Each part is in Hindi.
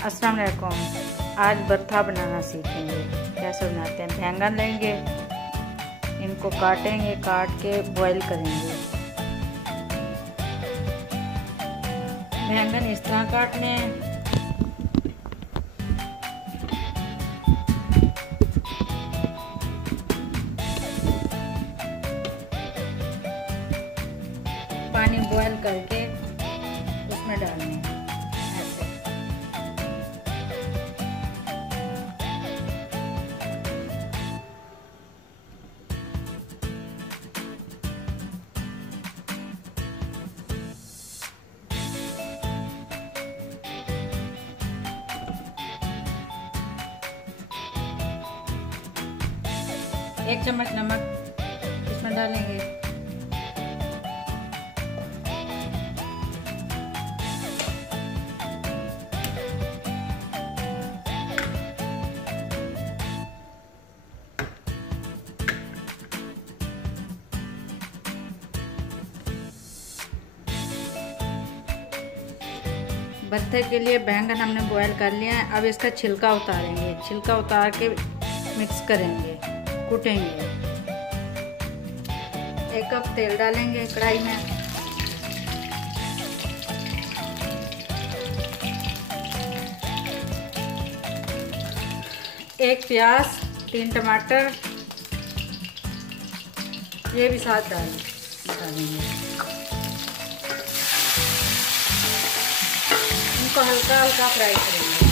अस्सलाम वालेकुम। आज भरता बनाना सीखेंगे। कैसे बनाते हैं? बैंगन लेंगे, इनको काटेंगे, काट के बॉईल करेंगे। बैंगन इस तरह काटने हैं। पानी बॉईल करके उसमें डालने हैं ऐसे। एक चम्मच नमक इसमें डालेंगे। भरते के लिए बैंगन हमने बॉईल कर लिया है। अब इसका छिलका उतारेंगे। छिलका उतार के मिक्स करेंगे, कूटेंगे। 1 कप तेल डालेंगे कढ़ाई में। एक प्याज, 3 टमाटर ये भी साथ डालेंगे। इनको हल्का हल्का फ्राई करेंगे।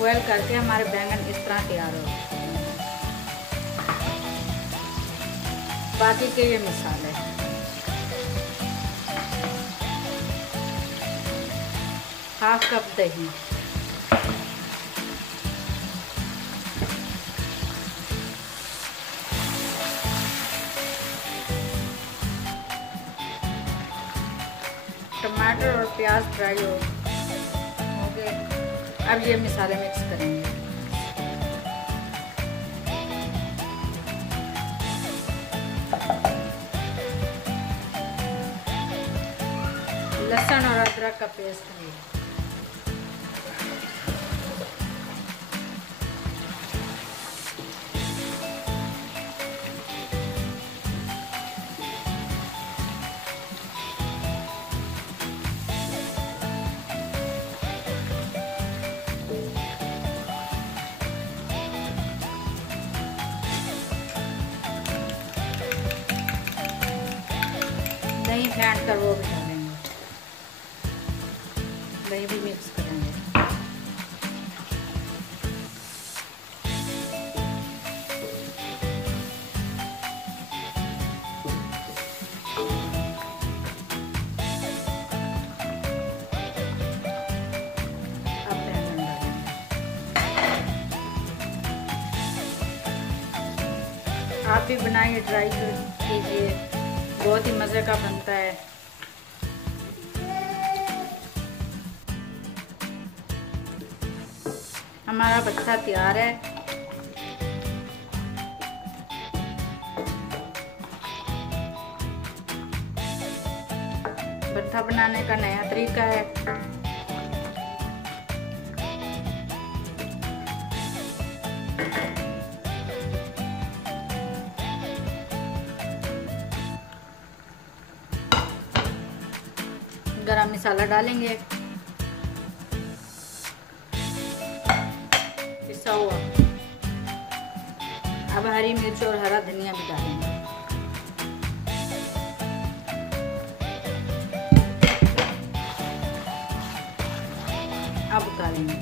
बॉयल करके हमारे बैंगन इस तरह तैयार हो। बाकी के ये मसाले, ½ कप दही, टमाटर और प्याज फ्राई हो गए। अब ये मसाले मिक्स करेंगे। लहसुन और अदरक का पेस्ट भी। दही फेंट कर वो भी डालेंगे। दही भी मिक्स करेंगे। अब बैंगन डालेंगे। आप भी बनाइए, ट्राई कीजिए, बहुत ही मज़े का बनता है। हमारा भरता तैयार है। भरता बनाने का नया तरीका है। गरम मसाला डालेंगे, पिसा हुआ। अब हरी मिर्च और हरा धनिया भी डालेंगे। अब उतारेंगे।